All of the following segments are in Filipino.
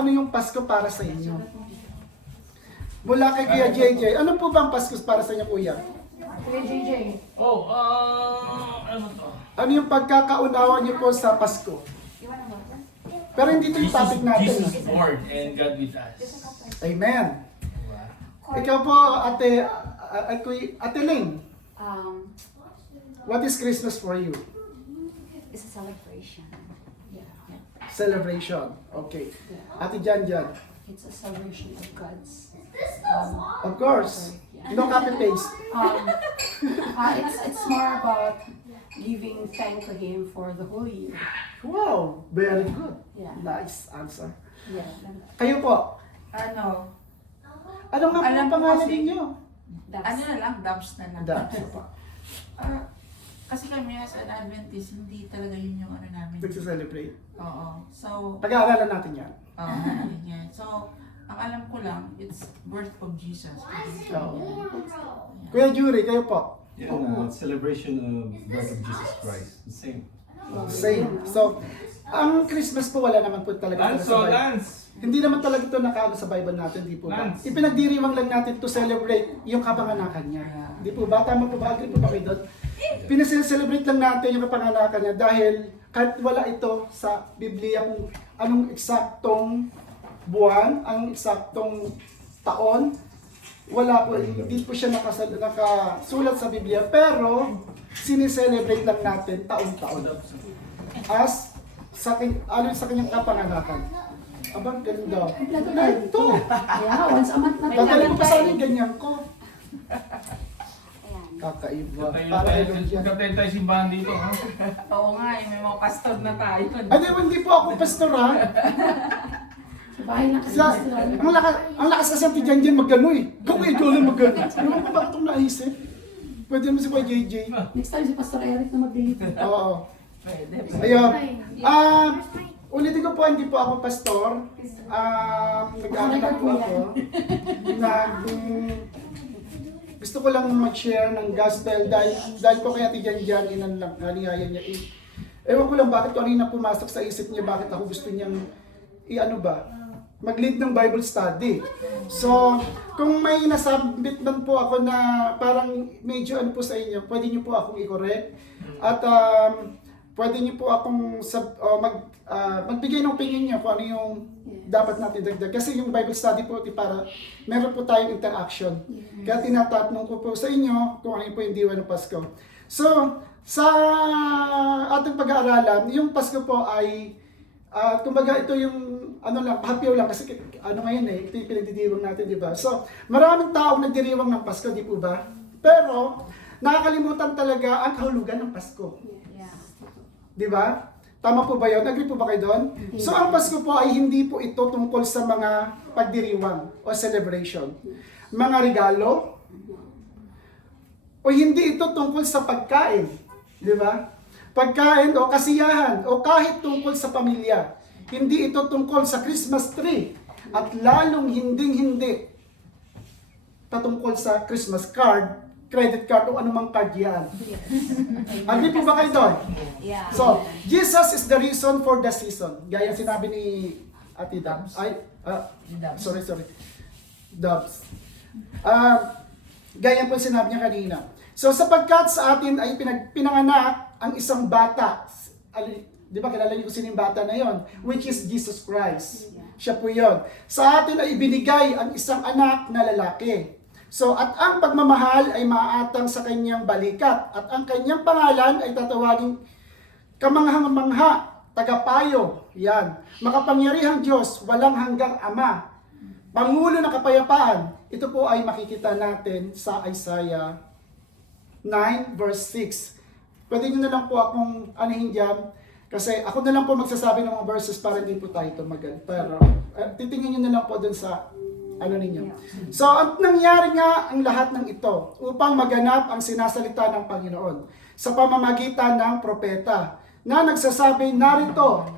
ano yung Pasko para sa inyo? Mula kay Kuya JJ, ano po bang Pasko para sa inyo, Kuya? Kuya JJ. Ano to? Ano yung pagkakaunawa niyo po sa Pasko? Pero hindi ito yung topic natin. Jesus is born and God with us. Amen. Diba? Ikaw po, Ate Ling, what is Christmas for you? It's a celebration. Yeah. Celebration. Okay. Ate Jan. It's a celebration of God's. Of course. No copy paste. It's more about giving thanks to Him for the whole year. Wow, very good. Yeah. Nice answer. Yeah. Kayo po, Ano? ano nga po Alam ang ko pangalan kasi- ninyo? Ano na lang, dubs na lang. Dance pa. Kasi kami as an Adventist, hindi talaga yun yung ano namin. Nagsa-celebrate. Oo. So, Pag-aaralan natin yan. ganyan. So, ang alam ko lang, it's birth of Jesus. Oo. Kuya Jury, kayo po. Yeah, celebration of birth of Jesus Christ. The same. Same. So, ang Christmas po wala naman po talaga Lance, sa Bible. Lance! Hindi naman talaga ito nakaano sa Bible natin, di po ba? Lance. Ipinagdiriwang lang natin to celebrate yung kapanganakan niya. Di po ba? Tama po ba? Agree po ba kayo doon? Pinascelebrate lang natin yung kapanganakan niya dahil kahit wala ito sa Biblia kung anong eksaktong buwan, ang eksaktong taon, wala po, hindi po siya nakasulat sa Biblia, pero sineselebrate lang natin taon-taon as sa kanyang kapanganakan. Abang ganda. Ay, ito! Yeah, once a month na Tatali ko pa sana yung ganyan ko. Ayan. Kakaiba. Para ilong yan. Katay tayo simbahan dito, ha? Oo nga, may mga pastor na tayo. Ay, hindi po ako pastor, ha? Sa bahay lang kasi. Ang lakas kasi ang Janjan magano eh. Ikaw lang magano. Ano ba bakit itong naisip? Pwede naman si Kuya JJ. Next time si Pastor Eric na mag-date. Oo. Pwede. Ayun. Ulitin ko po, hindi po ako pastor. Nag-aaral lang po ako. Gusto ko lang mag-share ng gospel dahil po kaya ti Janjan, inan lang, nalihaya niya. Ewan ko lang bakit kanina pumasok sa isip niya, bakit ako gusto niyang mag-lead ng Bible study. So, kung may nasabit man po ako na parang medyo ano po sa inyo, pwede niyo po akong i-correct. At pwede niyo po akong magbigay ng opinion niyo kung ano yung dapat natin dagdag. Kasi yung Bible study po, para meron po tayong interaction. Kaya tinatanong ko po sa inyo kung ano po yung diwa ng Pasko. So, sa ating pag-aaralan, yung Pasko po ay kumbaga ito yung hapyaw lang kasi ngayon ito yung pinagdidiwang natin, di ba? So, maraming taong nagdiriwang ng Pasko, di po ba? Pero, nakakalimutan talaga ang kahulugan ng Pasko. Yeah. Di ba? Tama po ba yun? Agree po ba kayo doon? So, ang Pasko po ay hindi po ito tungkol sa mga pagdiriwang o celebration. Mga regalo, o hindi ito tungkol sa pagkain. Di ba? Pagkain o kasiyahan o kahit tungkol sa pamilya. Hindi ito tungkol sa Christmas tree at lalong hindi patungkol sa Christmas card, credit card o anumang card yan. Agree po ba kayo doon? Yeah. So, Jesus is the reason for the season. Gaya sinabi ni Ate Dubs. Sorry. Dubs. Gaya po sinabi niya kanina. So, sapagkat sa atin ay pinanganak ang isang bata. Di ba, kilala niyo kung sino yung bata na yon? Which is Jesus Christ. Siya po yon. Sa atin ay ibinigay ang isang anak na lalaki. So, at ang pagmamahal ay maaatang sa kanyang balikat. At ang kanyang pangalan ay tatawaging kamanghang-mangha, tagapayo. Yan. Makapangyarihang Diyos, walang hanggang Ama. Pangulo ng kapayapaan. Ito po ay makikita natin sa Isaiah 9 verse 6. Pwede nyo na lang po akong anihin dyan. Kasi ako na lang po magsasabi ng mga verses para hindi po tayo tumagal. Pero titingin nyo na lang po dun sa ninyo. So, ang nangyari nga ang lahat ng ito upang maganap ang sinasalita ng Panginoon sa pamamagitan ng propeta na nagsasabi, narito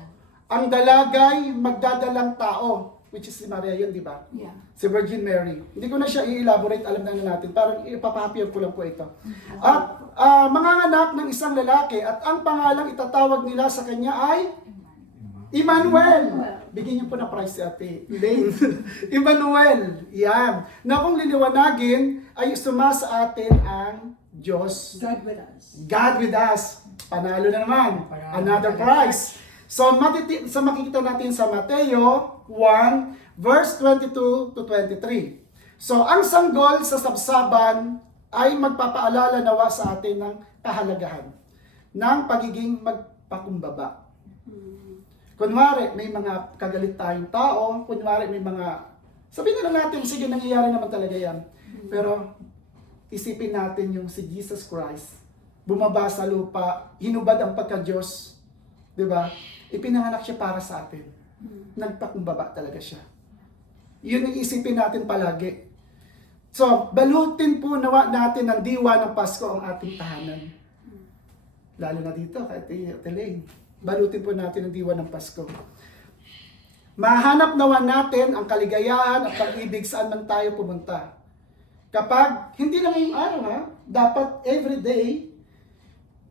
ang dalagay magdadalang tao, which is si Maria yun, di ba? Yeah. Si Virgin Mary. Hindi ko na siya i-elaborate, alam na natin. Parang ipapahapyaw ko lang po ito. At manganganak ng isang lalaki at ang pangalang itatawag nila sa kanya ay Emmanuel. Bigyan niyo po ng prize si Ate Lane. Emmanuel. Yan. Na kung liliwanagin ay suma sa atin ang Diyos. God with us. God with us. Panalo na naman. Another prize. So makikita natin sa Mateo 1 verse 22 to 23. So ang sanggol sa sabsaban ay magpapaalala nawa sa atin ng kahalagahan ng pagiging magpakumbaba. Kunwari, may mga kagalit tayong tao, kunwari may mga, sabihin na lang natin, sige, nangyayari naman talaga yan. Pero, isipin natin yung si Jesus Christ, bumaba sa lupa, hinubad ang pagka-Diyos, di ba? Ipinanganak siya para sa atin. Nagpakumbaba talaga siya. Yun ang isipin natin palagi. So, balutin po nawa natin ng diwa ng Pasko ang ating tahanan. Lalo na dito, kay Ate balutin po natin ang diwa ng Pasko. Mahanap nawa natin ang kaligayahan at pag-ibig saan man tayo pumunta. Kapag, hindi lang yung araw ha, dapat everyday,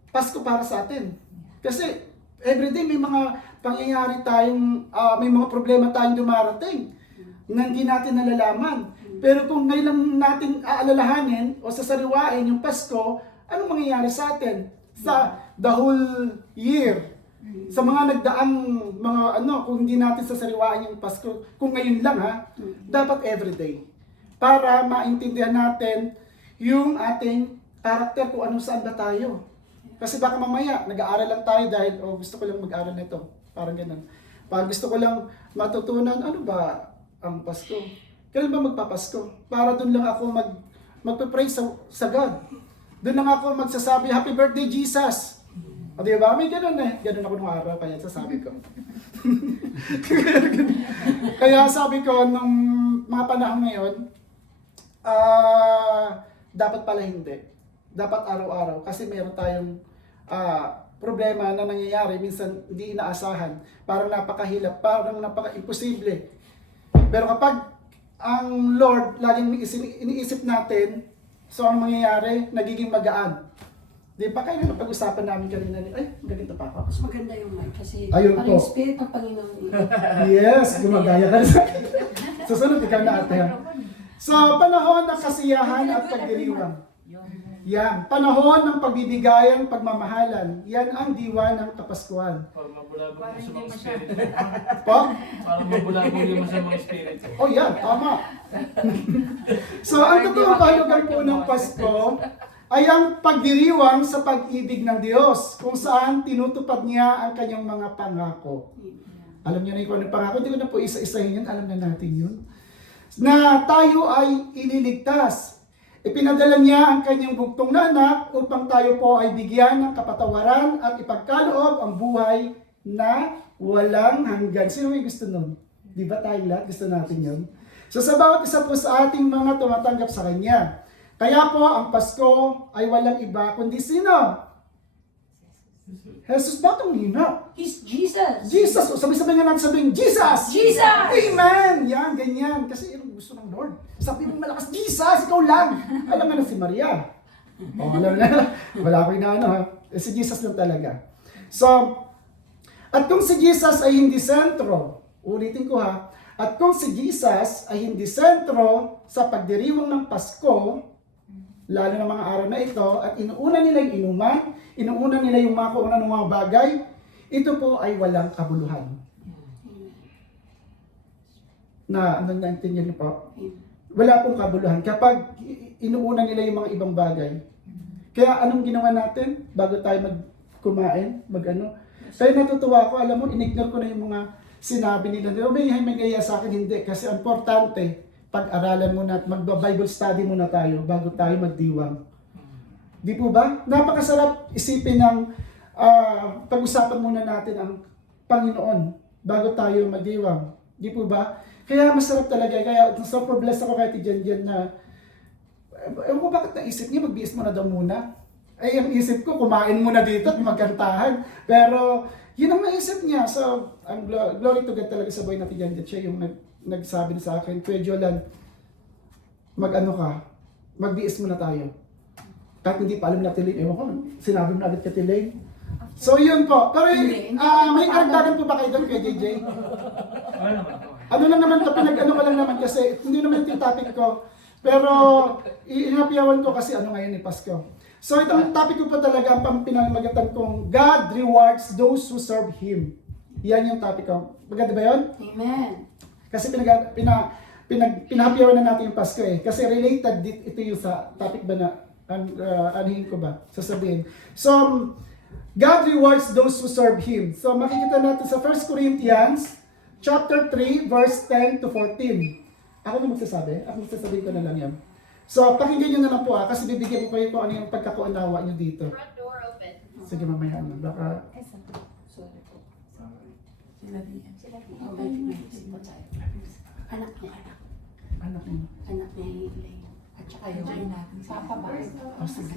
Pasko para sa atin. Kasi, everyday may mga pangyayari tayong, may mga problema tayong dumarating na hindi natin nalalaman. Pero kung ngayon lang natin aalalahanin o sasariwain yung Pasko, anong mangyayari sa atin? Sa the whole year. Sa mga nagdaang mga kung hindi natin sasariwain yung Pasko, kung ngayon lang ha, dapat everyday. Para maintindihan natin yung ating karakter kung anong saan ba tayo. Kasi baka mamaya, nag-aaral lang tayo dahil, gusto ko lang mag-aaral nito. Parang ganun. Parang gusto ko lang matutunan, ano ba ang Pasko? Kailan ba magpapasko? Para doon lang ako magpe-pray sa God. Doon lang ako magsasabi, Happy Birthday, Jesus! O diba? May ganun eh. Ganun ako nung araw, kaya sasabi ko. Kaya sabi ko, nung mga panahon ngayon, dapat pala hindi. Dapat araw-araw. Kasi meron tayong problema na nangyayari. Minsan hindi inaasahan. Parang napakahilap. Parang napaka-imposible. Pero kapag ang Lord laging iniisip natin, so ang mangyayari, nagiging magaan. Di ba kayo na pag-usapan namin kanina ganito pa ako. Mas maganda yung mic kasi Ayun parang po. spirit ng Panginoon dito. Yes, gumagaya ka sa akin. Susunod, ikaw na ate. So, panahon ng kasiyahan at pagdiriwang. Yan, panahon ng pagbibigayan, pagmamahalan. Yan ang diwa ng Kapaskuhan. Pag mabulabog mo sa mga spirit. Po? Parang mabulabog mo sa mga spirit. Oh, yan, tama. So, ang totoong kahulugan po ng Pasko ay ang pagdiriwang sa pag-ibig ng Diyos, kung saan tinutupad niya ang kanyang mga pangako. Alam niyo na yung anong pangako, hindi ko na po isa-isahin yun, alam na natin yun. Na tayo ay ililigtas. Ipinadala niya ang kanyang bugtong na anak upang tayo po ay bigyan ng kapatawaran at ipagkaloob ang buhay na walang hanggan. Sino may gusto nun? Di ba tayo lahat gusto natin yun? So sa bawat isa po sa ating mga tumatanggap sa Kanya. Kaya po ang Pasko ay walang iba kundi sino? Jesus ba itong hina? He's Jesus! Jesus! O sabi-sabi nga natin sabihin, Jesus! Jesus! Amen! Yan, ganyan. Kasi yun ang gusto ng Lord. Sabi mo malakas, Jesus! Ikaw lang! Alam nga na si Maria. O, alam na. Wala ko inaano ha. Si Jesus lang talaga. So, at kung si Jesus ay hindi sentro, ulitin ko ha, at kung si Jesus ay hindi sentro sa pagdiriwang ng Pasko, lalo na mga araw na ito, at inuuna nila yung inuman, inuuna nila yung mga kaunan ng mga bagay, ito po ay walang kabuluhan. Naintindihan niyo po? Wala pong kabuluhan. Kapag inuuna nila yung mga ibang bagay. Kaya anong ginawa natin bago tayo kumain, Kaya natutuwa ako, alam mo, inignore ko na yung mga sinabi nila. May gaya sa akin, hindi. Kasi importante, pag-aralan muna at mag-Bible study muna tayo bago tayo magdiwang. Di po ba? Napakasarap isipin ng pag-usapan muna natin ang Panginoon bago tayo magdiwang. Di po ba? Kaya masarap talaga. Kaya super blessed ako kahit Jen na ewan ko bakit naisip niya mag-biis mo na daw muna. Ay, ang isip ko, kumain muna dito at magkantahan. Pero, yun ang naisip niya. So, ang glory to God talaga sa buhay natin Jen. Siya yung nagsabi sa akin, Kuya Jolan, mag-biis muna tayo. Kahit hindi pa alam na Tiling, ewan ko, sinabi mo na agad ka Tiling. So yun po. Pero Hindi may karagdagan po ba kayo doon kay JJ? Okay naman. Okay. Ano lang naman to, pinag-ano ko lang naman kasi hindi naman ito yung topic ko. Pero inapiyawan ko kasi ano ngayon ni Pasko. So itong topic ko po talaga ang pinamagatan kong God rewards those who serve Him. Yan yung topic ko. Maganda ba yun? Amen. Kasi pinahapiyawan na natin yung Pasko eh. Kasi related ito yung sa topic ba na anuhin ko ba? Sasabihin. So, God rewards those who serve Him. So makikita natin sa 1 Corinthians chapter 3 verse 10 to 14. Ako na magsasabi? Ako magsasabihin ko na lang yan. So, pakinggan nyo na lang po kasi bibigyan ko kayo kung ano yung pagkakaunawa nyo dito. Front door open. Sige, mamaya na. Baka, Sorry po. Sila din. Oh, wait, wait. Sige po tayo. Anak niya, anak. anak mo. Anak niya yung Elaine. At saka yung Enjoy natin. Papa ba? Oh, sige.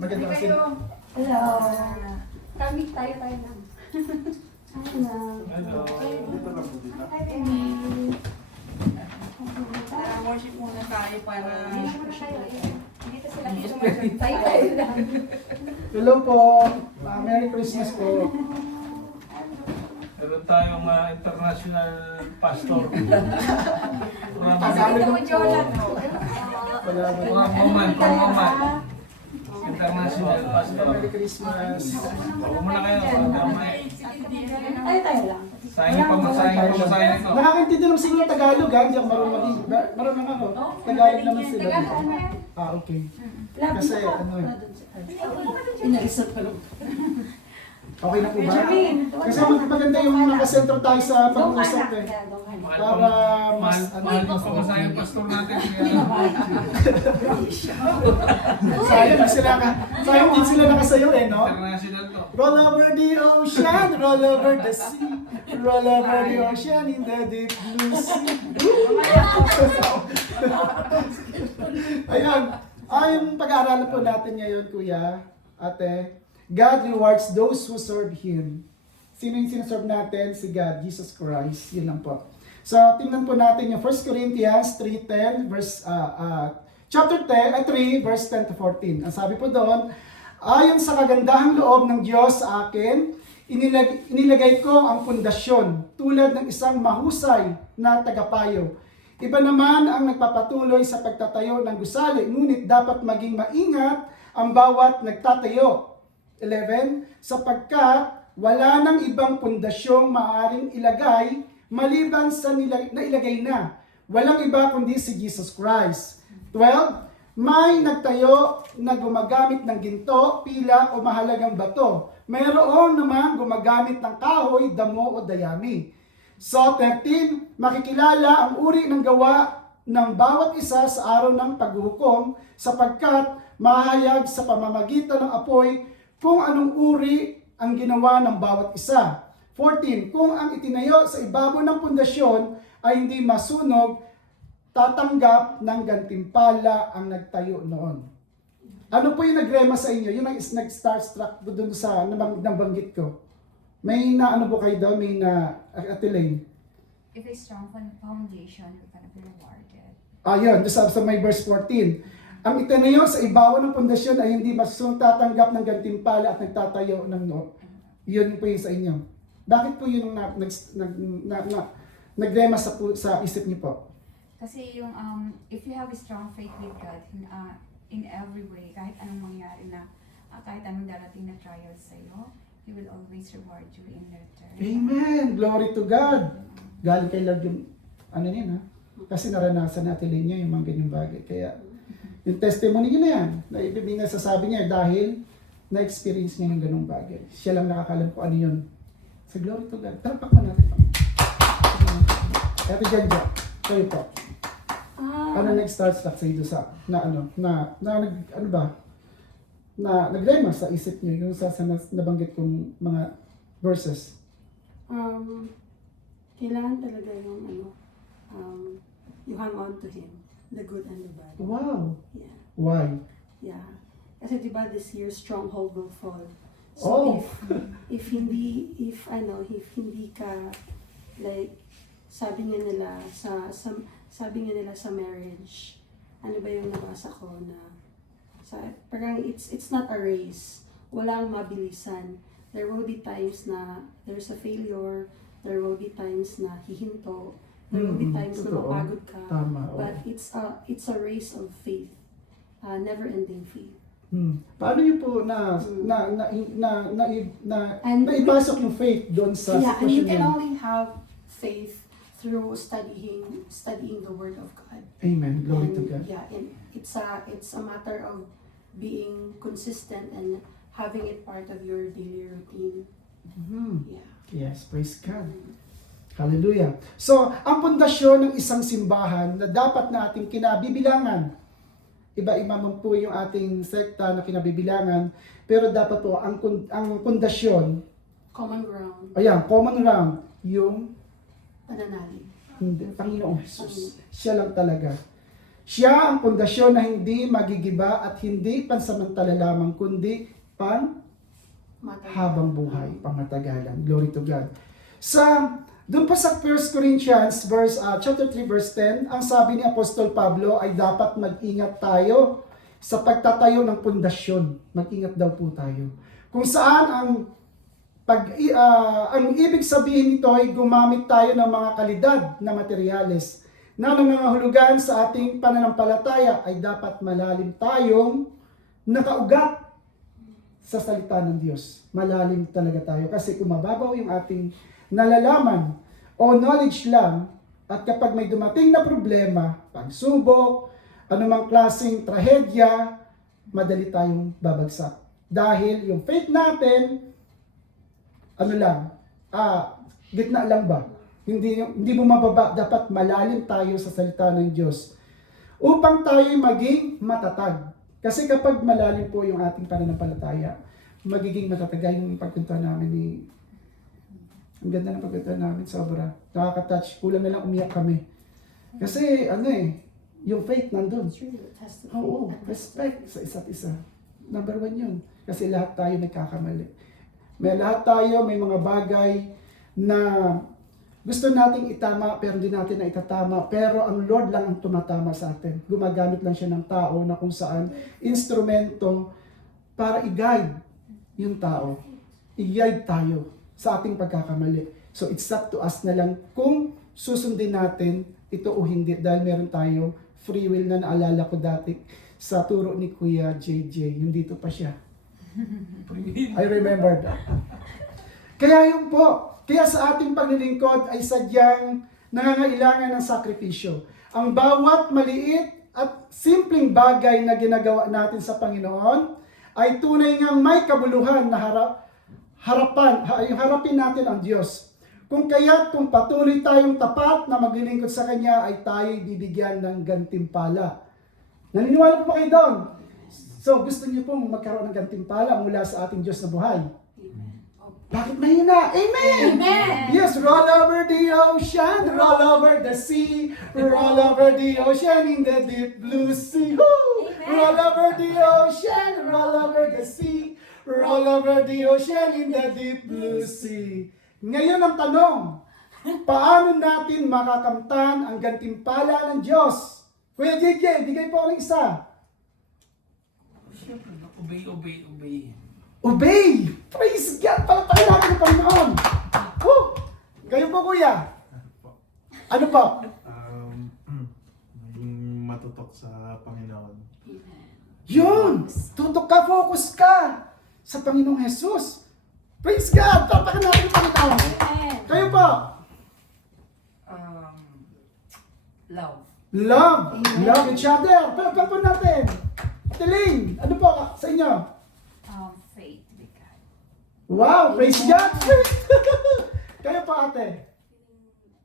Maganda kasi. Hello. Kami tayo lang. Hello. Hello. Hi, baby. Tara, worship muna tayo para... Dito sila sumasagot. Tayo lang. Hello po. Merry Christmas po. Meron tayong international pastor. Tagalog Mo, Jonah. Wala ba? Kumaman. International pastor. Merry Christmas. Huwag mo na kayo. Tayo lang. Sayang pa masayang ito. Nakakaintindi naman sila ng Tagalog ha. Hindi ako marunong ako. Tagalog naman sila. Okay. Kasi ano eh. Inaisap pa lang. Okay na po ba? Kasi maganda yung nakasentro tayo sa pag-uusap eh. Para mas Mahal pa pa masayang pastor natin. sayang din sila nakasayo eh, no? International to. Roll over the ocean, roll over the sea, roll over the ocean in the deep blue sea. Ayan, yung pag-aaralan po natin ngayon, kuya, ate, God rewards those who serve Him. Sino yung sinaserve natin? Si God, Jesus Christ. Yun lang po. So, tingnan po natin yung 1 Corinthians 3:10, chapter 3, verse 10 to 14. Ang sabi po doon, ayon sa kagandahang loob ng Diyos sa akin, inilagay ko ang pundasyon tulad ng isang mahusay na tagapayo. Iba naman ang nagpapatuloy sa pagtatayo ng gusali, ngunit dapat maging maingat ang bawat nagtatayo. 11, sapagkat wala nang ibang pundasyong maaring ilagay maliban sa nailagay na. Walang iba kundi si Jesus Christ. 12, may nagtayo na gumagamit ng ginto, pilak o mahalagang bato. Mayroon naman gumagamit ng kahoy, damo o dayami. So 13, makikilala ang uri ng gawa ng bawat isa sa araw ng paghuhukom sapagkat mahayag sa pamamagitan ng apoy kung anong uri ang ginawa ng bawat isa. 14, kung ang itinayo sa ibabaw ng pundasyon ay hindi masunog, tatanggap ng gantimpala ang nagtayo noon. Ano po yung nagrema sa inyo? Yung nag-starstruck doon sa nabanggit ko. May na ano po kayo doon? May na Elaine? If a strong foundation, you're gonna be rewarded. Yun, doon sa may verse 14. Ang itinayo sa ibabaw ng pundasyon ay hindi masusunod, tatanggap ng gantimpala at nagtatayo ng no. Yun po yung sa inyo. Bakit po yun nagrema sa isip niyo po? Kasi yung, if you have a strong faith with God, in every way, kahit anong mangyari na, kahit anong darating na trials sa'yo, He will always reward you in return. Amen! Glory to God! Galing kay Lord yung, ano yun ha? Kasi naranasan natin niya yung mga ganyang bagay. Kaya, yung testimony niya na yan, na ibig nasasabi niya dahil na-experience niya yung ganung bagay. Siya lang nakakalam kung ano yun. Sa glory to God. Tara, pakman natin. Ate Janja, kayo po. Ano nag-start sa iyo sa nagrema sa isip niyo yung sa nabanggit kong mga verses? Kailangan talaga yung you hang on to Him, the good and the bad. Wow! Yeah. Why? Yeah. Kasi diba this year stronghold will fall. Oh. So if hindi ka like sabi nga nila sa marriage, ano ba yung nabasa ko na parang it's not a race, walang mabilisan. There will be times na there's a failure, there will be times na hihinto, there will be times na Totoo. mapagod ka. Tama. oo. But it's a race of faith, never-ending faith. Paano niyo po naipasok yung faith doon sa Yeah, and you sitwasyon can niyo? only have faith through studying the Word of God. Amen. Glory to And, God. yeah, and it's a matter of being consistent and having it part of your daily routine. Yeah. Yes, praise God. Hallelujah. So, ang pundasyon ng isang simbahan na dapat nating kinabibilangan, iba-iba man po yung ating sekta na kinabibilangan, pero dapat po ang pundasyon, Common ground, common ground, yung pananalig. hindi, Panginoong Jesus. Siya lang talaga. Siya ang pundasyon na hindi magigiba at hindi pansamantala lamang, kundi habang buhay, pamatagalan. Glory to God. Doon pa sa 1 Corinthians chapter 3 verse 10, ang sabi ni Apostol Pablo ay dapat mag-ingat tayo sa pagtatayo ng pundasyon. Mag-ingat daw po tayo. Kung saan ang ibig sabihin nito ay gumamit tayo ng mga kalidad na materyales na nangangahulugan sa ating pananampalataya ay dapat malalim tayong nakaugat sa salita ng Diyos. Malalim talaga tayo kasi kung mababaw yung ating nalalaman o knowledge lang at kapag may dumating na problema, pagsubok, anumang klaseng trahedya, madali tayong babagsak. Dahil yung faith natin, gitna lang ba? Hindi bumababa, dapat malalim tayo sa salita ng Diyos upang tayo maging matatag. Kasi kapag malalim po yung ating pananampalataya, magiging matatag yung pagkuntuhan namin ang ganda ng pagkuntuhan namin, sobra. Nakaka-touch, kulang na lang umiyak kami. Kasi yung faith nandun. Test of Oo, faith. respect sa isa't isa. Number 1 yun. Kasi lahat tayo nagkakamali. Lahat tayo may mga bagay na gusto nating itama pero hindi natin na itatama. Pero ang Lord lang ang tumatama sa atin. Gumagamit lang siya ng tao na kung saan instrumento para i-guide yung tao. I-guide tayo sa ating pagkakamali. So it's up to us na lang kung susundin natin ito o hindi dahil meron tayong free will na naalala ko dati sa turo ni Kuya JJ. Yung dito pa siya. I remember that. Kaya yun po. Kaya sa ating paglilingkod ay sadyang nangangailangan ng sakripisyo. Ang bawat maliit at simpleng bagay na ginagawa natin sa Panginoon ay tunay ngang may kabuluhan na harapin natin ang Diyos. Kung patuloy tayong tapat na maglilingkod sa Kanya ay tayo'y bibigyan ng gantimpala. Naniniwala po ba kayo doon? So gusto niyo pong magkaroon ng gantimpala mula sa ating Diyos na buhay? Bakit mahina? Amen! Amen! Yes, roll over the ocean, roll over the sea, roll over the ocean in the deep blue sea. Woo! Roll over the ocean, roll over the sea, roll over the ocean in the deep blue sea. Ngayon ang tanong, paano natin makakamtan ang gantimpala ng Diyos? Kuya JJ, bigay po ako ng isa. Siyempre, obey. Obey! Praise God! Palatakin natin ang Panginoon! Woo! Kayo po, kuya. Ano po? Maging matutok sa Panginoon. Yun! Tutok ka, focus ka sa Panginoong Jesus. Praise God! Palatakin natin ang Panginoon. Kayo po. Love. Love! Love each other! Palatakin po natin. Tiling! Ano po sa inyo? Faith with God. Wow! Praise God! Kayo po, ate.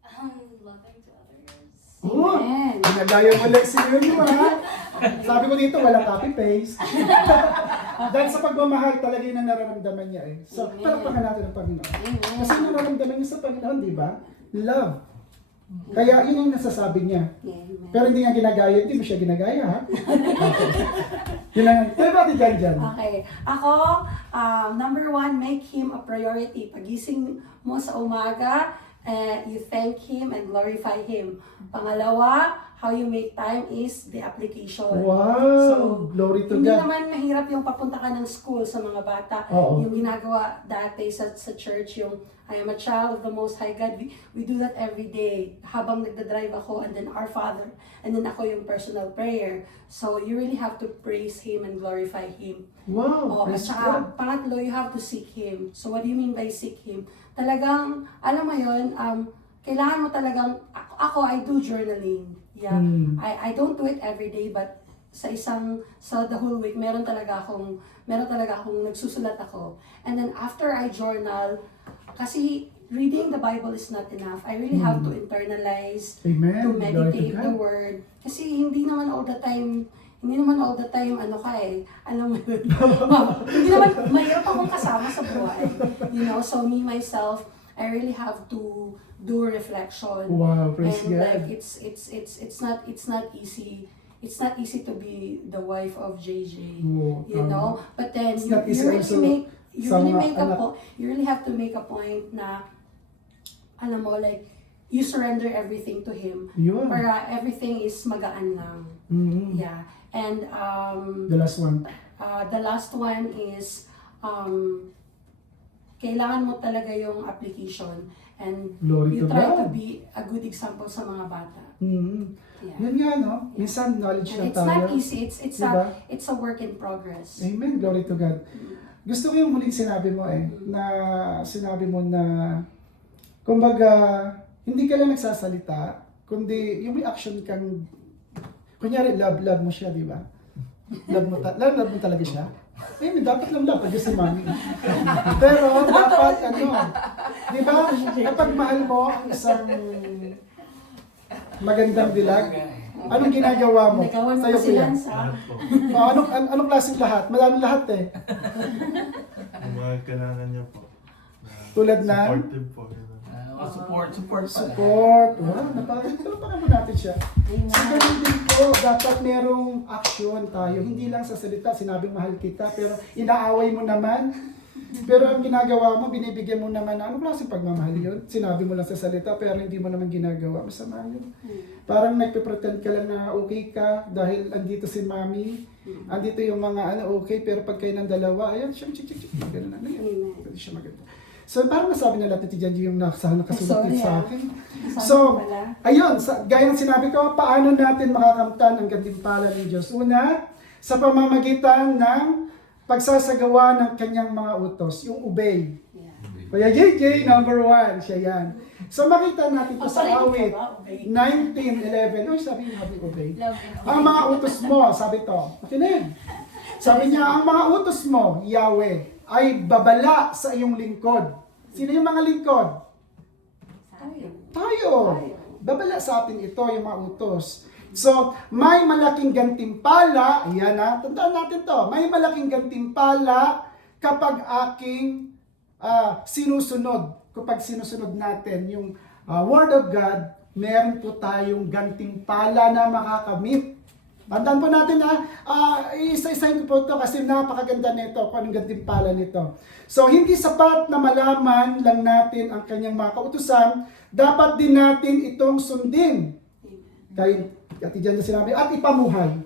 Loving to others. Oh, Amen. ginagaya mo lang si Yun ha. Sabi ko dito, walang copy-paste. Dahil sa pagmamahal, talaga yun ang nararamdaman niya eh. So, Amen. palakpakan natin ang Panginoon. Amen. Kasi yung nararamdaman niya sa Panginoon, di ba? Love. Kaya yun yung nasasabi niya. Amen. Pero hindi niya ginagaya, hindi mo siya ginagaya ha. Okay. Yun lang. Tayo ba dyan? Okay. Ako, number 1, make Him a priority. Pagising mo sa umaga, you thank Him and glorify Him. Pangalawa, how you make time is the application. Wow! So, Glory to Hindi God. naman mahirap yung papunta ka ng school sa mga bata. Oo. Yung ginagawa dati sa church, yung I am a child of the Most High God. We do that every day. Habang nagdadrive ako, and then our Father, and then ako yung personal prayer. So you really have to praise Him and glorify Him. Wow! Oh, at Praise saka, God. pangatlo, you have to seek Him. So what do you mean by seek Him? Talagang, alam mo yun, kailangan mo talagang, ako, I do journaling. Yeah. I don't do it every day, but sa the whole week, meron talaga akong nagsusulat ako. And then after I journal, kasi reading the Bible is not enough. I really have to internalize, Amen. to Glory to meditate God. the word. Kasi hindi naman all the time, ano ka eh, alam mo yun. Hindi naman, mahirap akong kasama sa buhay. You know, so me, myself, I really have to do reflection. Wow, praise And God. like, it's not easy. It's not easy to be the wife of JJ. Oo, You know? But then, It's you, not easy you really also sa mga anak. you really have to make a point na, alam mo, like, you surrender everything to Him. Yun. Para everything is magaan lang. Mhm. Yeah. And The last one. the last one is kailangan mo talaga yung application and Glory you to try God. to be a good example sa mga bata. Mhm. Yeah. Yan nga, no? Minsan, knowledge And lang it's tayo. not easy. Diba? It's a work in progress. Amen. Glory to God. Gusto ko yung huling sinabi mo sinabi mo na, kumbaga, hindi ka lang nagsasalita, kundi yung may action kang, kunyari, love mo siya, di ba? Love mo talaga siya. Eh, dapat lang love, kasi si mami. Pero, dapat, di ba, kapag mahal mo ang isang magandang dilag, anong ginagawa mo? Nagawan mo Sa'yo, si kuya? Lance, ha? Anong klaseng lahat? Maraming lahat eh. Ang mga kailangan niya po. Tulad ng? Supportive po. Ganun. Support pala. Support. Wow, napaka mo natin siya. So, ganun din po, dapat merong action tayo. Hindi lang sa salita, sinabing mahal kita, pero inaaway mo naman. Pero ang ginagawa mo, binibigyan mo naman, ano klaseng pagmamahal yun? Sinabi mo lang sa salita, pero hindi mo naman ginagawa. Masama yun. Parang nagpe-pretend ka lang na okay ka dahil andito si mami, andito yung mga okay, pero pag kayo ng dalawa, ayan, siyang chik. Ganun na yun. Pwede siya maganda. So, parang nasabi na lahat ni Tijan yung nakasulat Sorry, sa akin. Sabi So, ko pala. ayun, gaya ng sinabi ko, paano natin makakamtan ang gantimpala ni Diyos? Una, sa pamamagitan ng pagsasagawa ng kanyang mga utos, yung obey. Yeah. Kaya JJ, number 1, siya yan. So makita natin ito sa Papalit awit ka ba? Obey. 19:11. Uy, sabi niya, obey. Love and Ang mga utos mo, sabi to, makinig. Sabi niya, ang mga utos mo, Yahweh, ay babala sa iyong lingkod. Sino yung mga lingkod? Tayo. Babala sa atin ito, yung mga utos. So, may malaking gantimpala, ayan na, tandaan natin to, may malaking gantimpala kapag aking sinusunod. Kapag sinusunod natin yung Word of God, meron po tayong gantimpala na makakamit. Tandaan po natin isa-isahin ko po ito kasi napakaganda nito kung anong gantimpala nito. So, hindi sapat na malaman lang natin ang kanyang mga kautusan, dapat din natin itong sundin. Kaya diyan na sinabi, at ipamuhay.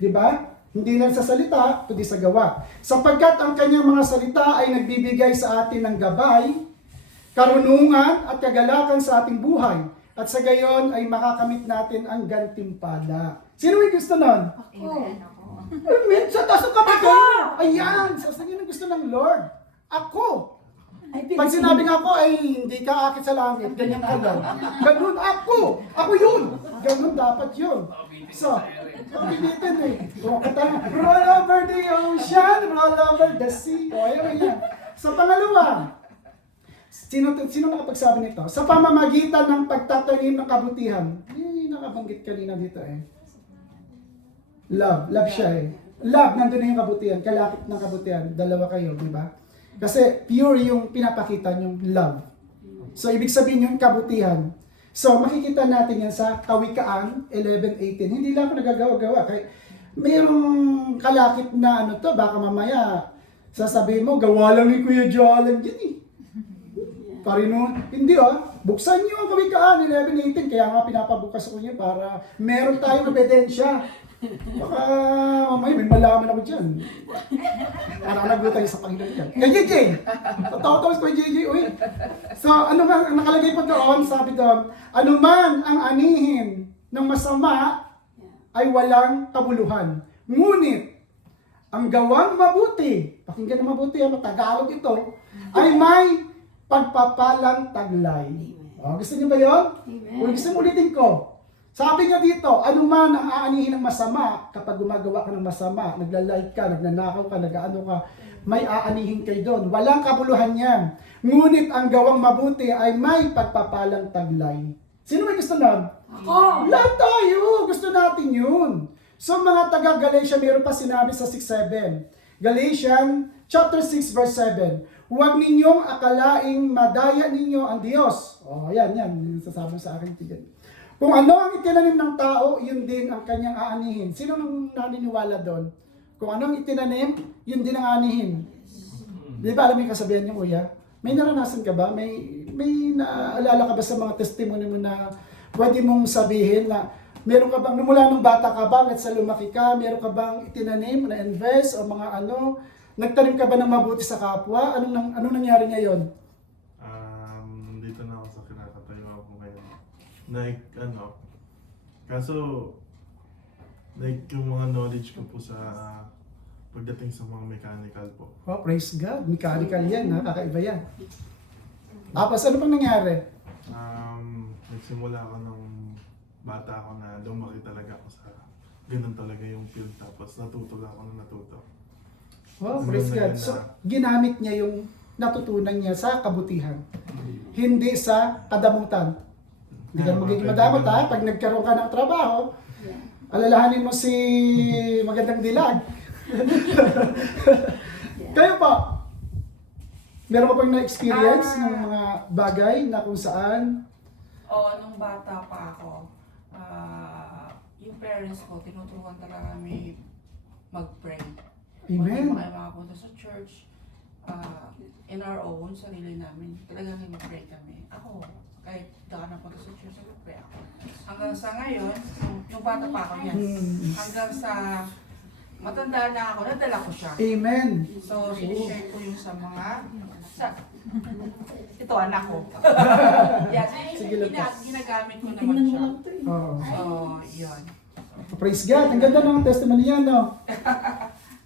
Di ba? Hindi lang sa salita, kundi sa gawa. Sapagkat ang kanyang mga salita ay nagbibigay sa atin ng gabay, karunungan at kagalakan sa ating buhay. At sa gayon ay makakamit natin ang gantimpala. Sino may gusto nun? Amen ako. Amen! Sa taas ng kamay ko! Ayan! Sa sino ang gusto ng Lord? Ako! Pag sinabing ako ay hindi ka akit sa langit, ganyan ka lang. Ganun ako! Ako yun! Ganun dapat yun. So, pabilitin eh. Roll over the ocean, roll over the sea. O, ayun yan. So, pangalawa, sino nakapagsabi nito? Sa pamamagitan ng pagtatanim ng kabutihan. Nakabanggit kanina dito eh. Love siya eh. Love, nandun na yung kabutihan, kalakip ng kabutihan. Dalawa kayo, di ba? Kasi pure yung pinapakita yung love. So, ibig sabihin yung kabutihan. So, makikita natin yan sa Kawikaan 11:18. Hindi lang ako nagagawa-gawa. Kaya, mayroong kalakip na baka mamaya sasabihin mo, gawa lang ni Kuya Jolan yan eh. Parino, hindi buksan niyo ang Kawikaan 11:18, kaya nga pinapabukas ko niyo para meron tayong ebidensya. Baka mamaya may malaman ako dyan. Nagutan sa Panginoon dyan. Kay JJ! Totoo ko JJ, uy. So, ano nga, ang nakalagay pa doon, sabi doon, anuman ang anihin ng masama ay walang kabuluhan. Ngunit, ang gawang mabuti, pakinggan na mabuti, Tagalog ito, ay may pagpapalang taglay. Oh, gusto niyo ba yun? Amen. Kung gusto mo ulitin ko, sabi nga dito, anuman ang aanihin ng masama, kapag gumagawa ka ng masama, nagla-like ka, nagnanakaw ka, nag-ano ka, may aanihin kayo doon. Walang kabuluhan yan. Ngunit ang gawang mabuti ay may pagpapalang taglay. Sino may gusto nun? Ako! Lahat tayo! Gusto natin yun. So mga taga-Galatia, meron pa sinabi sa 6:7. Galatians chapter 6 verse 7. Huwag ninyong akalaing madaya ninyo ang Diyos. Oh, yan. Sasabi sa akin tigil. Kung ano ang itinanim ng tao, yun din ang kanyang aanihin. Sino nang naniniwala doon? Kung ano ang itinanim, yun din ang aanihin. Di ba alam mo yung kasabihan niyo, Kuya? May naranasan ka ba? May naalala ka ba sa mga testimony mo na pwede mong sabihin na meron ka bang, mula nung bata ka ba, at sa lumaki ka, meron ka bang itinanim na invest o mga ano? Nagtanim ka ba ng mabuti sa kapwa? Anong nangyari ngayon? Dito na ako sa kinakatayo ko ngayon. Like, kaso, like, yung mga knowledge ko po sa pagdating sa mga mechanical po. Oh, praise God. Mechanical yan, ha? Kakaiba yan. Tapos, ano pang nangyari? Nagsimula ako nung bata ako na lumaki talaga ako sa ganun talaga yung field. Tapos natuto lang ako na natuto. Oh, praise God. So, ginamit niya yung natutunan niya sa kabutihan. Hindi sa kadamutan. Hindi ka magiging madamot, ha? Pag nagkaroon ka ng trabaho, alalahanin mo si Magandang Dilag. Kayo pa, meron ka pang na-experience ng mga bagay na kung saan? Nung bata pa ako, yung parents ko, tinuturuan talaga kami mag-pray. Amen. Kung kayo makapunta sa church, in our own, sarili namin, talagang mag-pray kami. Ako, kahit daka na punta sa church, mag-pray ako. Hanggang sa ngayon, yung bata pa ako yan, hanggang sa matanda na ako, nadala ko siya. Amen. So, sinishare ko yung sa mga, ito anak ko. Yes, Sige lang po. ginagamit ko naman siya. Oh. So, yun. Praise God. Ang ganda ng testimony yan, no?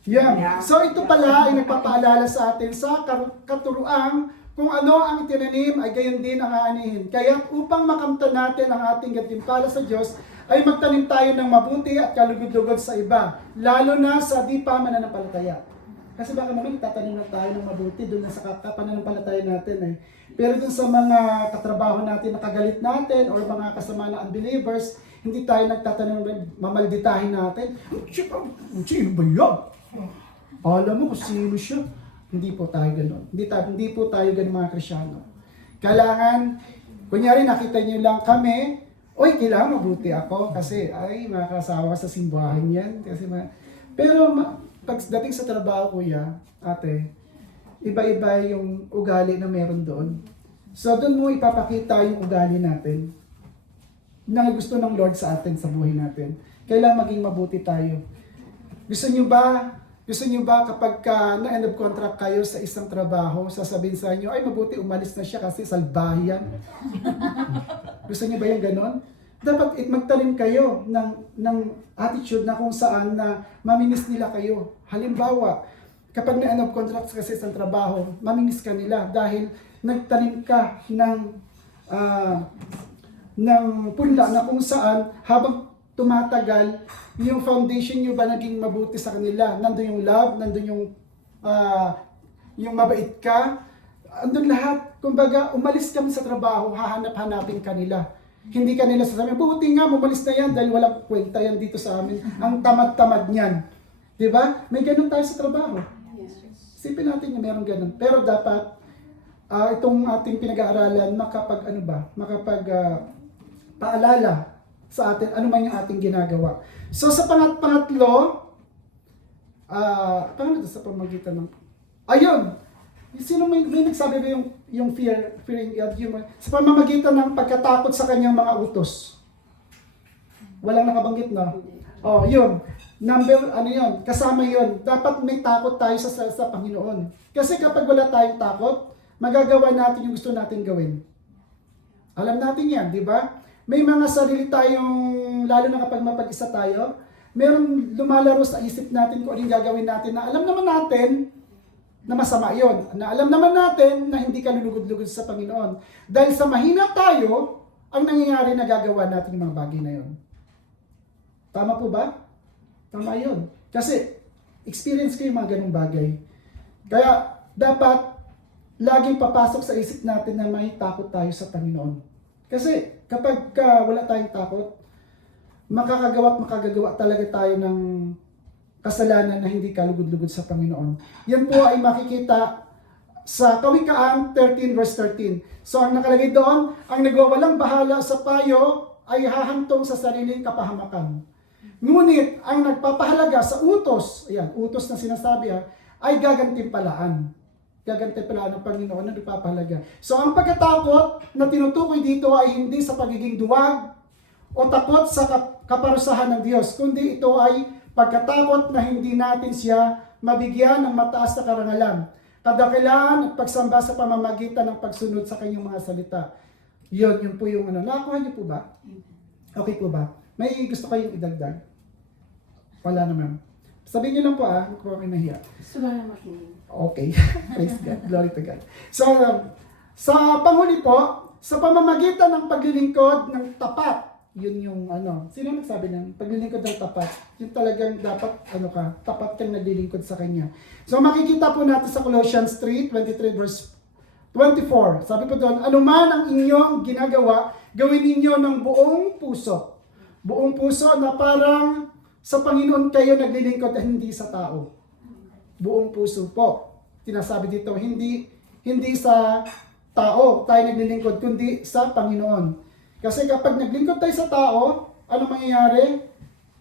Yan. So ito pala ay nagpapaalala sa atin sa katuruang kung ano ang itinanim ay gayon din ang aanihin. Kaya upang makamtan natin ang ating gantimpala sa Diyos, ay magtanim tayo ng mabuti at kalugod-lugod sa iba, lalo na sa di pa mananampalataya. Kasi baka naman itatanim na tayo ng mabuti doon sa pananampalataya natin eh. Pero doon sa mga katrabaho natin na kagalit natin or mga kasama na unbelievers, hindi tayo nagtatanim ng mamalditahin natin. Sino ba yan? Alam mo kung sino siya. Hindi po tayo gano'n. Hindi po tayo gano'n mga Krisyano. Kailangan, kunyari nakita niyo lang kami, oy, kailangan mabuti ako kasi ay makakasawa sa simbahan yan. Pero pagdating sa trabaho, Kuya, ate, iba-iba yung ugali na meron doon. So doon mo ipapakita yung ugali natin na gusto ng Lord sa atin sa buhay natin. Kailangan maging mabuti tayo. Gusto niyo ba kapag na-end of contract kayo sa isang trabaho, sasabihin sa inyo, ay mabuti umalis na siya kasi salbahe yan. Gusto niyo ba yung ganon? Dapat magtanim kayo ng attitude na kung saan na mamimiss nila kayo. Halimbawa, kapag na-end of contract ka sa isang trabaho, mamimiss ka nila dahil nagtanim ka ng punla na kung saan habang tumatagal, yung foundation nyo ba naging mabuti sa kanila? Nandun yung love, nandun yung mabait ka, andun lahat. Kumbaga, umalis kami sa trabaho, hahanap-hanapin kanila. Hindi kanila sasabihin, buti nga, umalis na yan dahil walang kwenta yan dito sa amin. Ang tamad-tamad niyan. Diba? May ganun tayo sa trabaho. Isipin natin yung meron ganun. Pero dapat, itong ating pinag-aaralan, paalala sa atin, ano man yung ating ginagawa. So sa pangatlo, sa pamagitan ng, ayun, Sino may nagsabi ba yung fearing God, sa pamamagitan ng pagkatakot sa kanyang mga utos? Walang nakabanggit na. Oh, yun. Kasama yun. Dapat may takot tayo sa Panginoon. Kasi kapag wala tayong takot, magagawa natin yung gusto natin gawin. Alam natin yan, di ba? May mga sarili tayong, lalo na kapag mapag-isa tayo, meron lumalaro sa isip natin kung anong gagawin natin na alam naman natin na masama yon, na alam naman natin na hindi ka lulugod-lugod sa Panginoon. Dahil sa mahina tayo, ang nangyayari na gagawa natin yung mga bagay na yon. Tama po ba? Tama yun. Kasi, experience ko yung mga ganung bagay. Kaya, dapat, laging papasok sa isip natin na may takot tayo sa Panginoon. Kasi, kapag wala tayong takot, makagagawa talaga tayo ng kasalanan na hindi kalugod-lugod sa Panginoon. Yan po ay makikita sa Kawikaan 13 verse 13. So, ang nakalagay doon, ang nagwawalang bahala sa payo ay hahantong sa sariling kapahamakan. Ngunit, ang nagpapahalaga sa utos, ayan, utos na sinasabi ay gagantimpalaan. Gagantimpalaan ng Panginoon na nagpapahalaga. So, ang pagkatakot na tinutukoy dito ay hindi sa pagiging duwag o takot sa kaparusahan ng Diyos, kundi ito ay pagkatakot na hindi natin siya mabigyan ng mataas na karangalan, kadakilaan at pagsamba sa pamamagitan ng pagsunod sa kanyang mga salita. Yun po yung Nakuha niyo po ba? Okay po ba? May gusto kayong idagdag? Wala naman. Sabihin niyo lang po kung okay nahiya. Gusto na makinig. Okay. Praise God. Glory to God. So, sa panghuli po, sa pamamagitan ng paglilingkod ng tapat, yun yung sino nagsabi ng paglilingkod ng tapat? Yung talagang dapat, tapat kang naglilingkod sa Kanya. So, makikita po natin sa Colossians 3:23 verse 24. Sabi po doon, anuman ang inyong ginagawa, gawin ninyo ng buong puso. Buong puso na parang sa Panginoon kayo naglilingkod at hindi sa tao. Buong puso po. Tinasabi dito, hindi sa tao tayo naglilingkod, kundi sa Panginoon. Kasi kapag naglingkod tayo sa tao, ano mangyayari?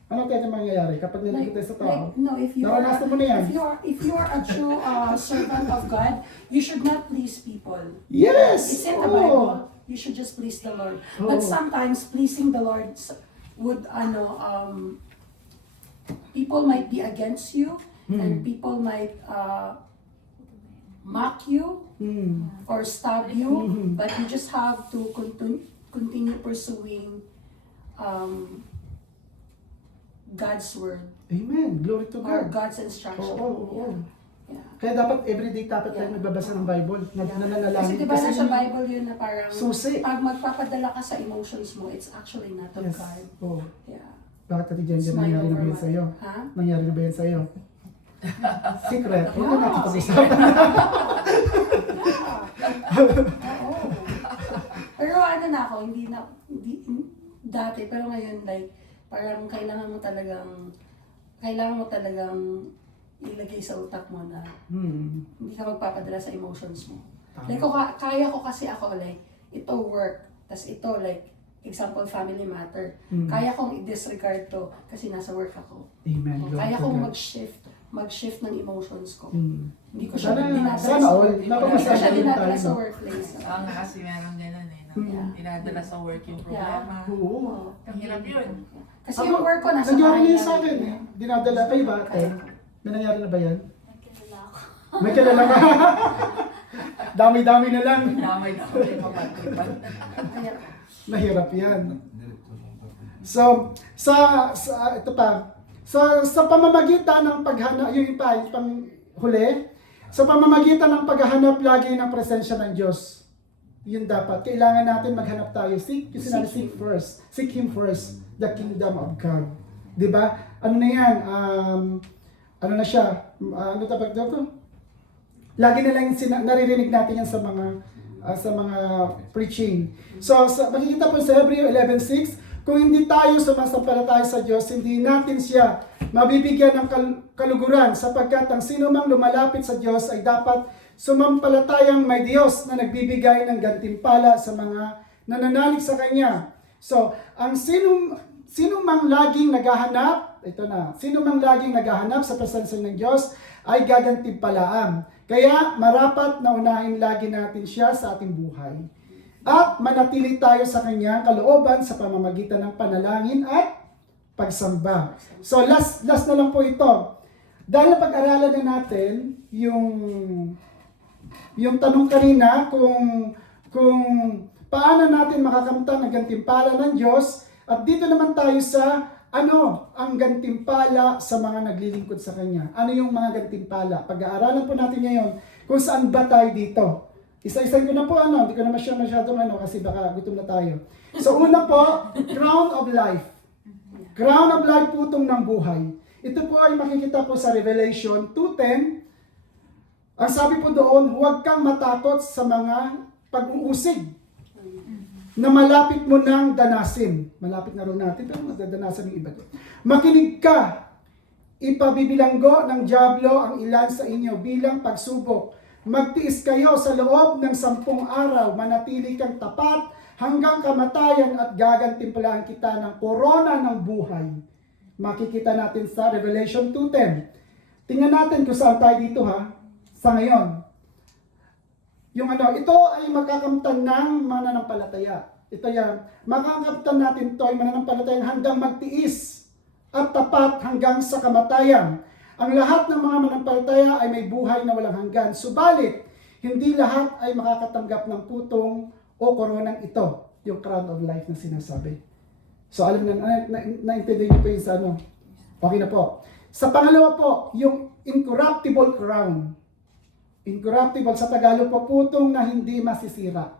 Ano tayo mangyayari kapag naglingkod tayo sa tao? Naranasan mo na yan. If you are a true servant of God, you should not please people. Yes! It's in the Bible. You should just please the Lord. But sometimes pleasing the Lord would people might be against you and people might mock you or stab you, but you just have to continue pursuing God's word Amen. Glory to or God. God's instruction. Oo. Yeah. Kaya dapat everyday tayo nagbabasa ng Bible. Kasi Nananalangin. diba nasa Bible yun na parang susi. pag magpapadala ka sa emotions mo, it's actually not of Yes. God. Oo. Yeah. Bakit Ate Jen, It's nangyari mind na ba over yan sa'yo? mind. Ha? Nangyari na ba yan sa'yo? Secret. Huwag na Yeah. natin pag-usapan. Oo. Pero hindi dati, pero ngayon like, parang kailangan mo talagang ilagay sa utak mo na hindi ka magpapadala sa emotions mo. Like, kaya ko kasi ako, like, ito work, tas ito, like, example, family matter. Kaya kong i-disregard to kasi nasa work ako. Amen. Glory Kaya to kong God. mag-shift ng emotions ko. Mm. Hindi ko siya Sana dinadala all. hindi ko siya dinadala sa workplace. Oo nga kasi meron ganun Yeah. Dinadala sa work yung problema. Oo. Ang hirap yun. Kasi yung work ko nasa Nangyari bahay na yun sa akin. lang. Dinadala kayo ba? May nangyari na ba yan? Nagkilala ako. May kilala ka? Dami-dami na lang. Damay na ako yung pamatipan. Kaya, Mahirap yan. So, ito pa. Sa pamamagitan ng paghanap, yung panghuli, sa pamamagitan ng paghahanap lagi ng presensya ng Diyos. Yun dapat. Kailangan natin maghanap tayo. Seek first. Seek Him first. The kingdom of God. Diba? Ano na yan? Ano na siya? Ano tawag dito? Lagi na lang naririnig natin yan sa mga preaching. So, makikita po sa Hebreo 11:6, kung hindi tayo sumasampalataya sa Diyos, hindi natin siya mabibigyan ng kaluguran sapagkat ang sino mang lumalapit sa Diyos ay dapat sumampalatayang may Diyos na nagbibigay ng gantimpala sa mga nananalig sa Kanya. So, ang sino mang laging naghahanap sa presensya ng Diyos ay gagantimpalaan. Kaya marapat na unahin lagi natin siya sa ating buhay. At manatili tayo sa kanyang kalooban sa pamamagitan ng panalangin at pagsamba. So last na lang po ito. Dahil napag-aralan na natin yung tanong kanina kung paano natin makakamtan ang gantimpala ng Diyos, at dito naman tayo sa ano ang gantimpala sa mga naglilingkod sa Kanya. Ano yung mga gantimpala? Pag-aaralan po natin ngayon kung saan ba tayo dito. Isa-isahin ko na po hindi ko na masyadong kasi baka gutom na tayo. So una po, crown of life. Crown of life, putong ng buhay. Ito po ay makikita po sa Revelation 2:10. Ang sabi po doon, huwag kang matakot sa mga pag-uusig na malapit mo nang danasin. Malapit na rin natin, pero madadanasan ng iba. Makinig ka, ipabibilanggo ng dyablo ang ilan sa inyo bilang pagsubok. Magtiis kayo sa loob ng 10 araw, manatili kang tapat hanggang kamatayan at gagantimpalaan kita ng korona ng buhay. Makikita natin sa Revelation 2:10. Tingnan natin kung saan tayo dito sa ngayon. Ito ay makakamtan ng mananampalataya. Ito yan. Makakamtan natin ito ay mananampalataya hanggang magtiis at tapat hanggang sa kamatayan. Ang lahat ng mga mananampalataya ay may buhay na walang hanggan. Subalit, hindi lahat ay makakatanggap ng putong o koronang ito. Yung crown of life na sinasabi. So alam naintindihan niyo po yung sa ano. Okay na po. Sa pangalawa po, yung incorruptible crown. Incorruptible sa Tagalog po, putong na hindi masisira.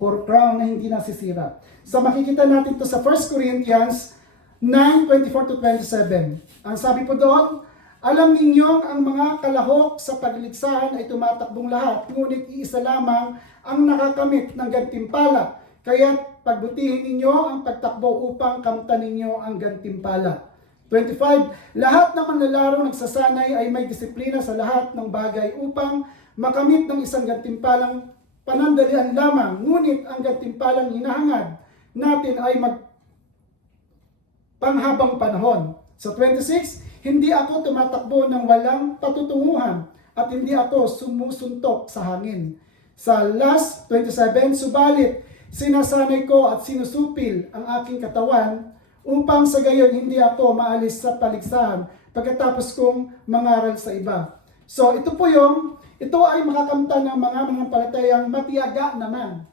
Or crown na hindi nasisira. So makikita natin to sa 1 Corinthians 9:24-27. Ang sabi po doon, alam ninyong ang mga kalahok sa pagliksahan ay tumatakbong lahat, ngunit iisa lamang ang nakakamit ng gantimpala. Kaya pagbutihin ninyo ang pagtakbo upang kamtan ninyo ang gantimpala. 25. Lahat ng manlalarong nagsasanay ay may disiplina sa lahat ng bagay upang makamit ng isang gantimpalang panandalian lamang. Ngunit ang gantimpalang hinahangad natin ay panghabang panahon. So 26, hindi ako tumatakbo ng walang patutunguhan at hindi ako sumusuntok sa hangin. Sa last 27, subalit sinasanay ko at sinusupil ang aking katawan upang sa gayon hindi ako maalis sa paligsahan pagkatapos kong mangaral sa iba. So ito ay makakamtan ng mga mananampalatayang matiyaga naman.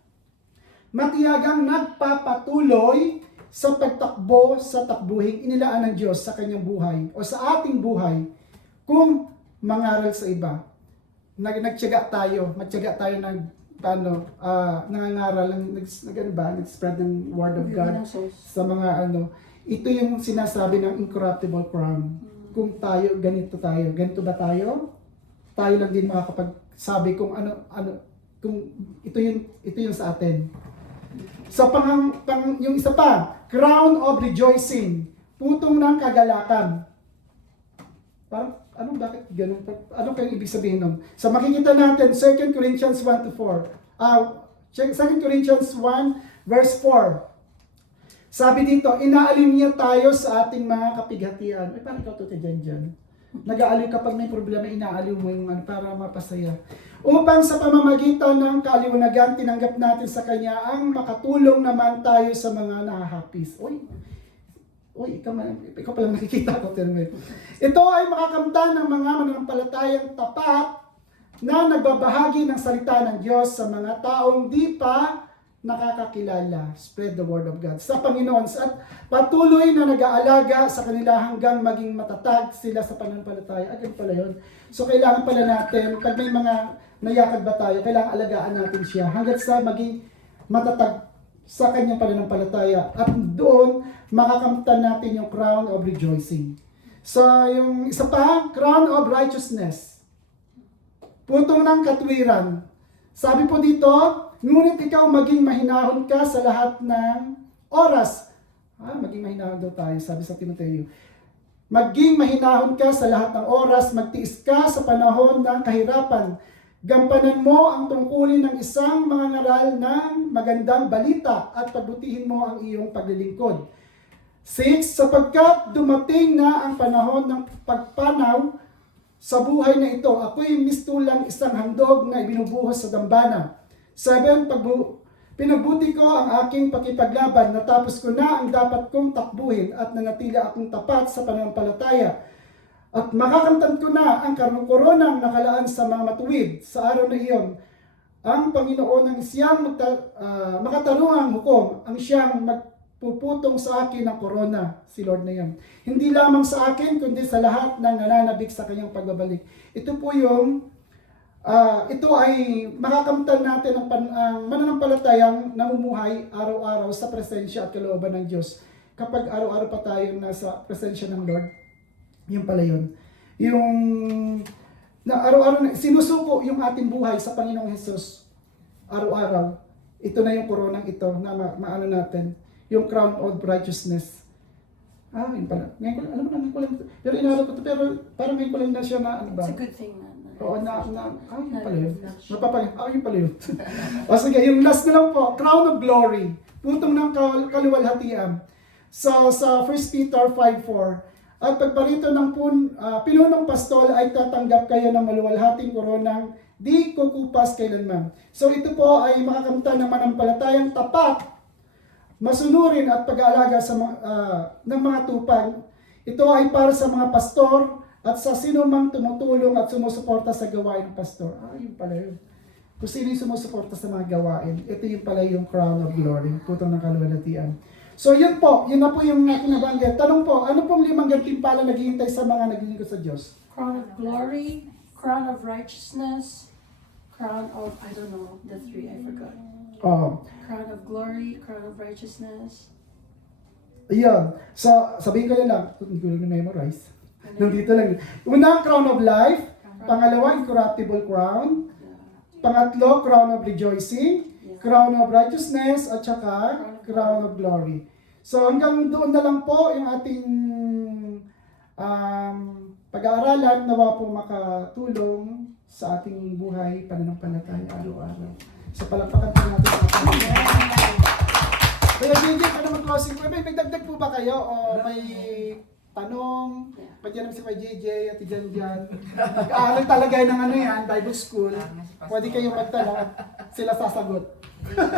Matiyagang nagpapatuloy sa pagtakbo sa takbuhing inilaan ng Diyos sa kanyang buhay o sa ating buhay kung mangaral sa iba. Nagtiyaga tayo nangangaral, nag-spread ng word of God sa mga ito yung sinasabi ng incorruptible crown. Kung ganito ba tayo? Tayo lang din makakapagsabi kung kung ito yung sa atin. So yung isa pa, crown of rejoicing, putong ng kagalakan. Parang bakit ganun? Ano kayong ibig sabihin nun? So makikita natin 2 Corinthians 1-4. 2 Corinthians 1 verse 4. Sabi dito, inaalim niya tayo sa ating mga kapighatian. Ay, parang ikaw dyan. Nag-aaliw kapag may problema, inaaliw mo yung para mapasaya. Upang sa pamamagitan ng kaaliwanagan, tinanggap natin sa Kanya ang makatulong naman tayo sa mga nahahapis. Ikaw palang nakikita ko. Ito ay makakamtan ng mga mananampalatayang tapat na nagbabahagi ng salita ng Diyos sa mga taong di pa nakakakilala. Spread the word of God sa Panginoon at patuloy na nag-aalaga sa kanila hanggang maging matatag sila sa pananampalataya. Agad pala yun. So kailangan pala natin, pag may mga nayakag ba tayo, kailangan alagaan natin siya hanggang sa maging matatag sa kanyang pananampalataya. At doon, makakamtan natin yung crown of rejoicing. So yung isa pa, crown of righteousness. Putong ng katwiran. Sabi po dito, ngunit ikaw maging mahinahon ka sa lahat ng oras. Maging mahinahon daw tayo, sabi sa Timoteo. Maging mahinahon ka sa lahat ng oras, magtiis ka sa panahon ng kahirapan. Gampanan mo ang tungkulin ng isang mangangaral ng magandang balita at pagbutihin mo ang iyong paglilingkod. 6. Sapagkat dumating na ang panahon ng pagpanaw Sa buhay na ito, ako'y mistulang isang handog na ibinubuhos sa dambana. 7. Pinagbuti ko ang aking pakipaglaban, natapos ko na ang dapat kong takbuhin at nanatili akong tapat sa pananampalataya. At makakamtan ko na ang koronang nakalaan sa mga matuwid sa araw na iyon. Ang Panginoon ang siyang makatarungang hukom, ang siyang magpuputong sa akin ng korona, si Lord na yan. Hindi lamang sa akin, kundi sa lahat ng nananabik sa kanyang pagbabalik. Ito po yung, ito ay makakamtan natin ang mananampalatayang namumuhay araw-araw sa presensya at kalooban ng Diyos. Kapag araw-araw pa tayo nasa presensya ng Lord, yun pala yun. Yung na araw-araw na sinusuko yung ating buhay sa Panginoong Hesus. Araw-araw. Ito na yung koronang ito na maano natin. Yung crown of righteousness. Yun pala. Ngayon ko lang, alam mo na, ngayon ko lang. Pero inarap ko ito, pero parang ngayon ko lang na siya na, ano ba? It's a good thing na. Oo, yun pala yun. Yun pala yun. O sige, yung last na lang po, crown of glory. Putong ng kaluwalhatian. So, sa 1 Peter 5:4, at pagparito ng pinunong pastol ay tatanggap kayo ng maluwalhating koronang di kukupas kailanman. So ito po ay makakamtan ng manampalatayang tapat, masunurin at pag-aalaga sa ng mga tupag. Ito ay para sa mga pastor at sa sino mang tumutulong at sumusuporta sa gawain ng pastor. Yun pala yun. Kung sino yung sumusuporta sa mga gawain, ito yung pala yung crown of glory, putong ng kaluwalhatian. So yun po, yun na po yung nabanggit. Tanong po, ano pong 5 gantimpala naghihintay sa mga naglilingkod sa Diyos? Crown of glory, crown of righteousness, crown of, I don't know, the 3, I forgot. Crown of glory, crown of righteousness. Ayun. So, sabihin ko na lang, hindi ko lang memorize. Nandito lang. Una, crown of life. Pangalawa, incorruptible crown. Pangatlo, crown of rejoicing. Crown of righteousness at saka crown of glory. So hanggang doon na lang po yung ating pag-aaralan, nawa po makatulong sa ating buhay, pananampalataya araw-araw. So palakpakan po natin sa ating Kaya JJ, ano mag-closing? May dagdag po ba kayo o may tanong? Pwede naman si kay JJ at Jan. Nag-aaral talaga ng Bible school. Pwede kayong magtanong at sila sasagot.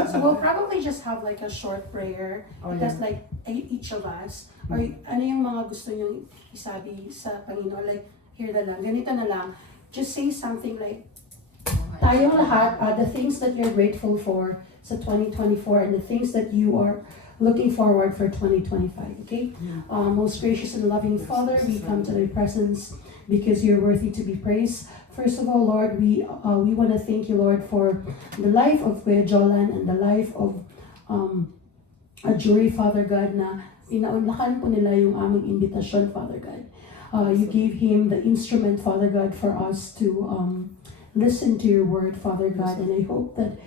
So we'll probably just have like a short prayer because like each of us or ano yung mga gusto nyo isabi sa Panginoon, like here na lang, ganito na lang, just say something like tayong lahat, the things that you're grateful for sa 2024 and the things that you are looking forward for 2025, okay? Most gracious and loving Father, we come to thy presence because you're worthy to be praised. First of all, Lord, we want to thank you, Lord, for the life of Kuya Jolan and the life of a jury, Father God, na inaunlakan po nila yung aming invitasyon, Father God. You gave him the instrument, Father God, for us to listen to your word, Father God, and I hope that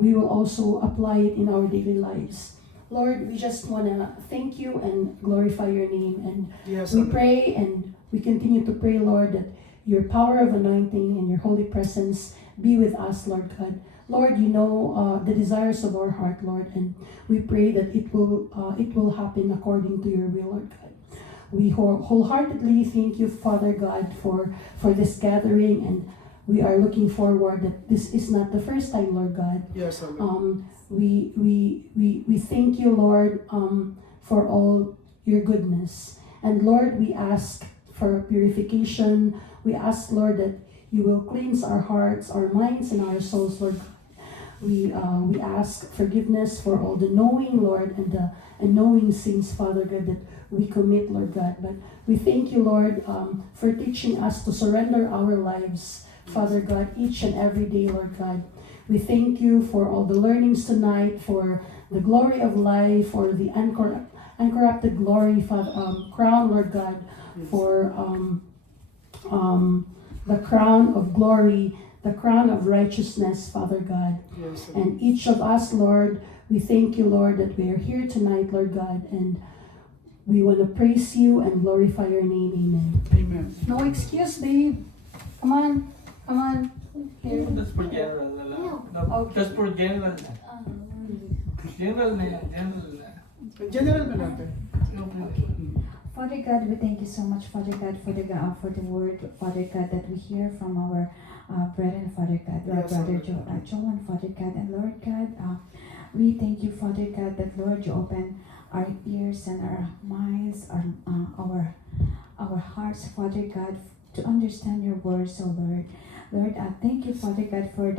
we will also apply it in our daily lives. Lord, we just want to thank you and glorify your name, and we pray and we continue to pray, Lord, that your power of anointing and your holy presence be with us, Lord God. Lord, you know the desires of our heart, Lord, and we pray that it will happen according to your will, Lord God. We wholeheartedly thank you, Father God, for this gathering, and we are looking forward that this is not the first time, Lord God. Yes, We thank you, Lord, for all your goodness, and Lord, we ask for purification. We ask, Lord, that you will cleanse our hearts, our minds, and our souls, Lord. We ask forgiveness for all the knowing, Lord, and the unknowing sins, Father God, that we commit, Lord God. But we thank you, Lord, for teaching us to surrender our lives, Father God, each and every day, Lord God. We thank you for all the learnings tonight, for the glory of life, for the uncorrupted glory, crown, Lord God, for the crown of glory, the crown of righteousness, Father God. And each of us, Lord, we thank you, Lord, that we are here tonight, Lord God, and we want to praise you and glorify your name. Amen. Amen. No excuse, babe. Come on. Here. That's for general na lang. Okay. That's for general na. General na yan, general na. General ba natin? Okay. Father God, we thank you so much, Father God, for the word, Father God, that we hear from our brethren, Father God, our Yes, brother Lord. Joel, Father God, and Lord God, we thank you, Father God, that Lord, you open our ears and our minds, our hearts, Father God, to understand your words, oh Lord. Lord, thank you, Father God, for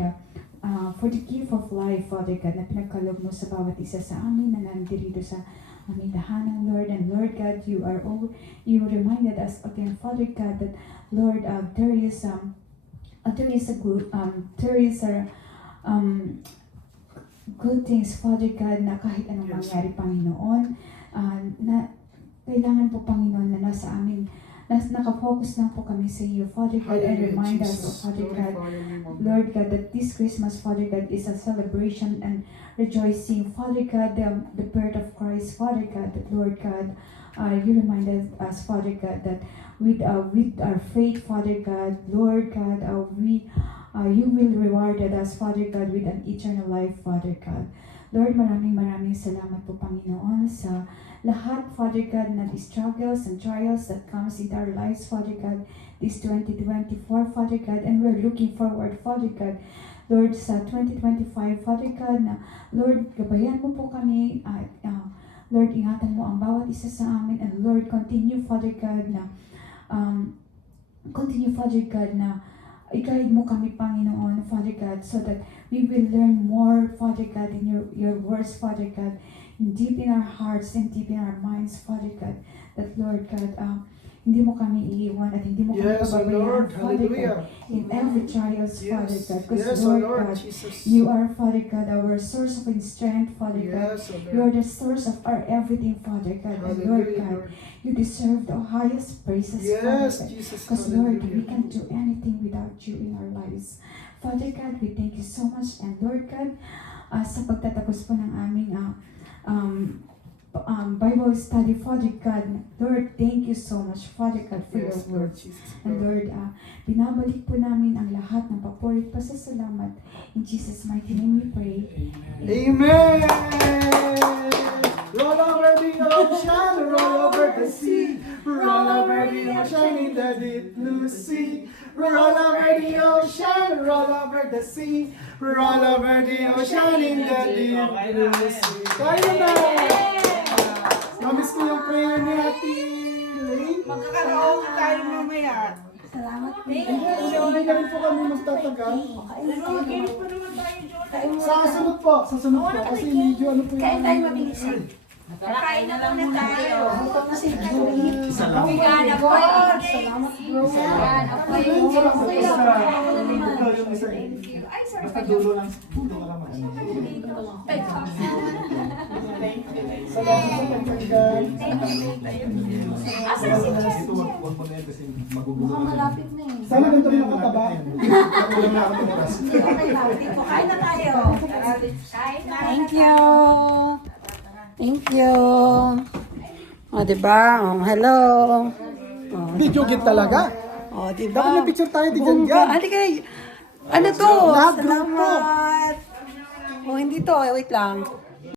the gift of life, Father God, na pinagkaloob mo sa bawat isa sa amin na nandito sa aming tahanan, Lord. And Lord God, you reminded us again, Father God, that Lord, there is a good things, Father God, na kahit anong Yes. mangyari, Panginoon, na kailangan po, Panginoon, na nasa amin, nakafocus lang po kami sa iyo, Father God, and Hallelujah, remind us, Jesus. Father God, Glorify your name, O God. Lord God, that this Christmas, Father God, is a celebration and rejoicing. Father God, the birth of Christ, Father God, that Lord God, you reminded us, Father God, that with our faith, Father God, Lord God, you will reward us, Father God, with an eternal life, Father God. Lord, maraming salamat po, Panginoon, sa lahat, Father God, na the struggles and trials that comes in our lives, Father God, this 2024, Father God, and we're looking forward, Father God, Lord, sa 2025, Father God, na Lord, gabayan mo po kami, Lord, ingatan mo ang bawat isa sa amin, and Lord, continue, Father God, na i-guide mo kami, Panginoon, Father God, so that we will learn more, Father God, in your words, Father God, deep in our hearts and deep in our minds, Father God, that Lord God, hindi mo kami iiwan at hindi mo kami Yes, O Lord. Father God, Hallelujah. in every trials, Father Yes. God, because Yes, O Lord Lord God, Jesus. you are, Father God, our source of strength, Father God. Yes, O You are Lord. the source of our everything, Father God. And Lord Hallelujah, God, Lord. you deserve the highest praises, Yes, Father God. Jesus. Because Lord, we Hallelujah. can't do anything without you in our lives. Father God, we thank you so much. And Lord God, sa pagtatapos po ng aming Bible study, Father God, Lord, thank you so much, Father God, for Yes, your Lord words. Jesus. And Lord, binabalik po namin ang lahat ng papurit pasasalamat. In Jesus' mighty name we pray. Amen. Roll over the ocean, roll over the sea, roll over the ocean in the deep blue sea. Roll over the ocean, roll over the sea, roll over the ocean in the deep blue sea. Kaya na! Namiss ko yung prayer ni Ate Lane. Magkakaraoke tayo mamaya. Salamat po. Hindi na rin po kami magtatagal. Kinis pa naman tayo, Jordan. Sa sunod po. Kasi medyo ano po yung... Kain tayo mabilisan. Kain na muna tayo. Butok na si Joey. Salamat. Salamat bro. Yung isa Ay, sorry. basta dulo lang ka lang Salamat sa pagtanggal. Asa si Chef? Ito, wag mo na yan kasi magugulo. Mukhang malapit na eh. Sana ganito rin nakataba. Kulang na ako ng oras. Okay lang. Dito, kain na tayo. Thank you. Thank you. O, diba? Oh, hello. Oh, Video git talaga. oh, diba? Dapat may picture tayo, di Bongga. ganyan. Halika. Ano to? Lahat grupo. Salamat. Oh, hindi to. Wait lang.